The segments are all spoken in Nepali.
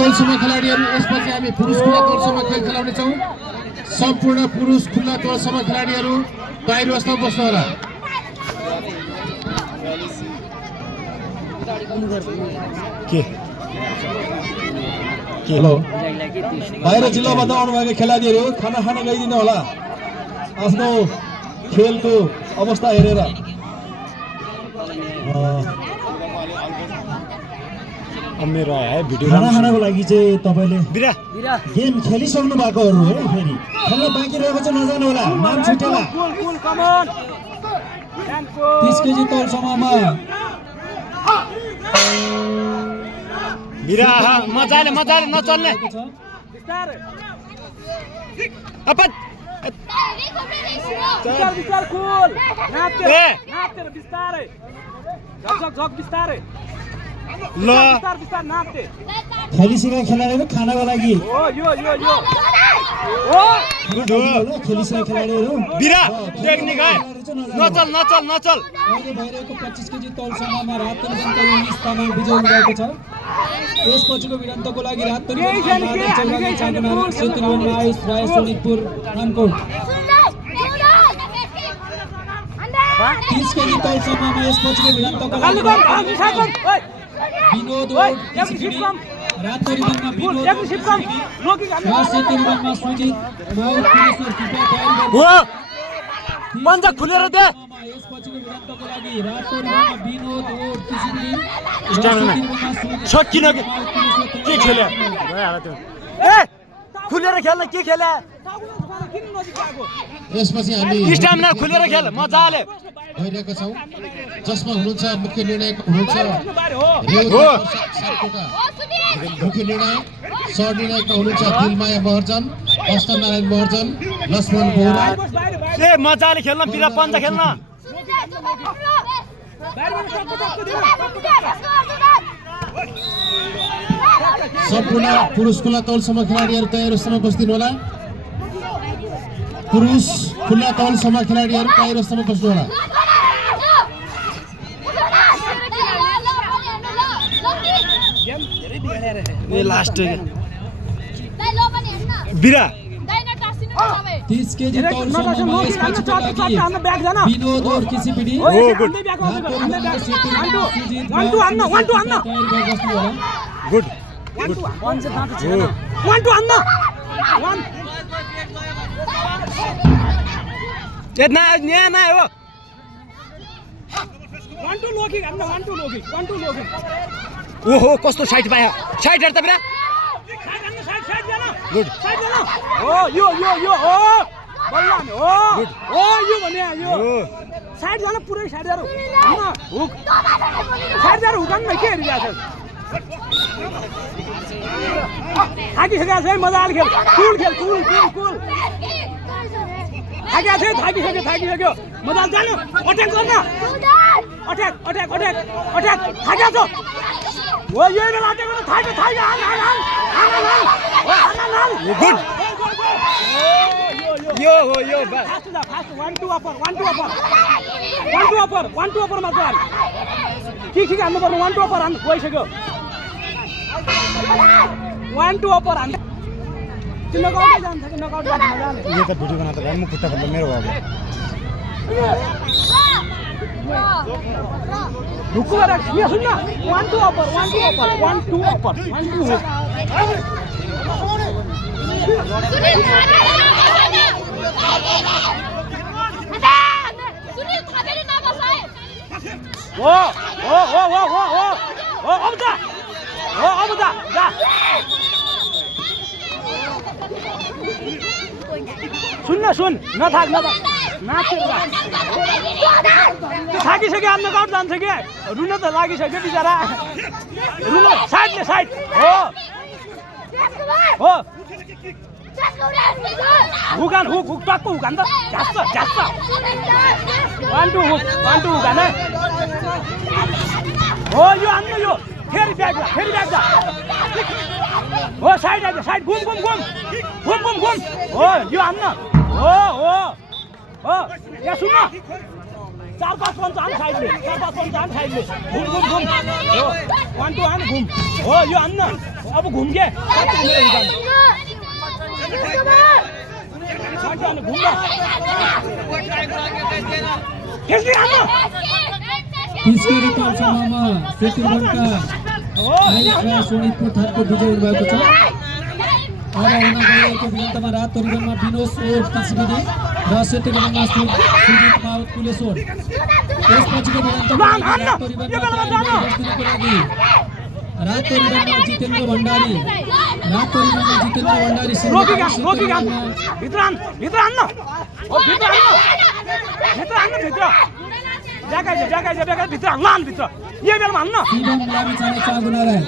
तौलसम्म खेलाडीहरू यसपछि हामी पुरुष खुला तौलसम्म खेल खेलाउनेछौँ। सम्पूर्ण पुरुष खुला तौलसम्म खेलाडीहरू बाहिर अवस्थामा बस्नु होला। हेलो, बाहिर जिल्लाबाट आउनुभएका खेलाडीहरू खाना खान गइदिनु होला आफ्नो खेलको अवस्था हेरेर। मेरो है भिडियो खाना खानको लागि चाहिँ तपाईँले गेम खेलिसक्नु भएकोहरू है, फेरि खेल्न बाँकी रहेको चाहिँ नजानु होला, नाम छुटेला। 30 केजी तौलसम्ममा मजाले नचल्ने खेलिसकेका खेलाडीहरू खानाको लागि खेलिसकेका खेलाडीहरू टेक्निक है, नचल अहिले भइरहेको 25 केजी तौलसम्ममा रातोरी स्थानमा विजय हुनुभएको छ। यसपछिको भिडन्तको लागि रातोरी सोनितपुर खानकोट 30 केजी तौलसम्ममा यसपछिको भिडन्तको लागि विनोद रातोरी रङमा विनोद सुजित पञ्चा खुलेर दे। यसपछिको भिडन्तको लागि रातोरी रङमा विनोद सकिन के खेले खुलेर खेल्न के खेले। यसपछि हामी स्टामिना खुलेर खेल मजाले भइरहेका छौँ, जसमा हुनुहुन्छ मुख्य निर्णायक हुनुहुन्छ मुख्य निर्णायक सह निर्णायकमा हुनुहुन्छ दिलमाया महर्जन, अष्टनारायण महर्जन, लक्ष्मण बोहरा। मजाले खेल्न बिरा पञ्चा खेल्न। सम्पूर्ण पुरुष खुला तौलसम्म खेलाडीहरू तयार अवस्थामा बस्दिनु होला। पुरुष खुला तौलसम्म खेलाडीहरू तयार अवस्थामा बस्नु होला। लास्ट बिरा 30 केजी तौलसम्ममा यसपछिको लागि विनोद और किसिपिडी गुड ओहो कस्तो साइड पायो, साइड हेर्दा बिरा गुड साइड जान पुरै साइड जानु हुक साइड जानु हुकन के हेरिरहेको छ। थाकिसकेको छ है, मजाले खेल, कुल खेल, कुल थाकिसक्यो मजाले जानु, अट्याक गर्न, अट्याक थाकेको छ हो। यो बेला अट्याक गर्न थाक्यो गुड यो फास्ट 1 2 अपर मा चाहिँ के हान्नु पर्ने 1 2 अपर हान्नु गइसक्यो। 1 2 अपर हान्नु त्यो नकाउट जान्छ कि नकाउट जान्छ मजाले। यो त भिडियो बना त म खुट्टा खोल्दा मेरो हो। रुको रे यो सुन न 1 2 अपर सुनील थापेले नबसाए ओ अब जा सुन नथाक थाकिसक्यो, आफ्नो गाउट जान्छ कि रुन त लागिसक्यो बिचरा, रुन साइड हो हुकान हुक टक्क हुकान त झ्यास्छ 1 2 हुकान हो। यो हान्नु, यो फेरि ब्याग जा हो, साइड घुम हो यो हान्न हो यहाँ सुन्न 4-5 पंच हान साइडले 4-5 पंच हान साइडले घुम घुम घुम हो 1 2 हान घुम हो यो हान्न अब घुम के घुम न त्यसले हान्न त्यसको रिकर्डसम्ममा सेतुबनका आइका सोनितपुर थालको विजय भएको छ। अब हुन गइरहेको भिडन्तमा रातो रिबनमा विनोस ओर तिसबिदी र सेतो रिबनमा सुजित माउत कुलेश्वर। त्यसपछिको भिडन्तमा रातो रिबनमा रातो रिबनमा जितेन्द्र भण्डारी रोकी काम भित्र हान्न ओ भित्र हान्न भित्र ब्याकाइज भित्र हान्न भित्र यो बेलमा हान्न शिवम लामी छाने चागुना राई।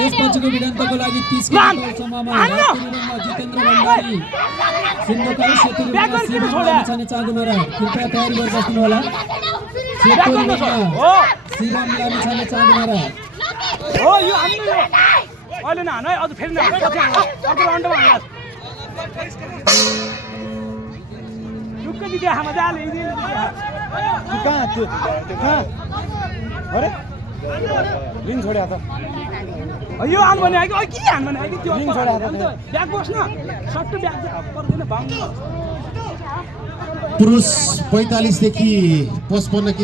यसपछिको भिडन्तको लागि 30 किलोमिटरसम्ममा रातो रिबनमा जितेन्द्र भण्डारी सिन्धुकाई सेतो रिबनमा शिवम लामी छाने चागुना राई। कृपया तयारी गरेर बस्नु होला। सेतो रिबनमा शिवम लामी छाने चागुना राई। हो यो हान्न यो अहिले नहान है अझ फेरि नहान पछि हान अर्को राउन्डमा हान ढुक्क दिदी हामा जाले कहाँ त्यो कहाँ अरे लिङ छोड्या त यो हान भने आइक के हान भने आइक त्यो लिङ छोड्या त ब्याग बस्न सट्ट ब्याग पर्दैन बाउन्ड पुरुष 45 देखि 55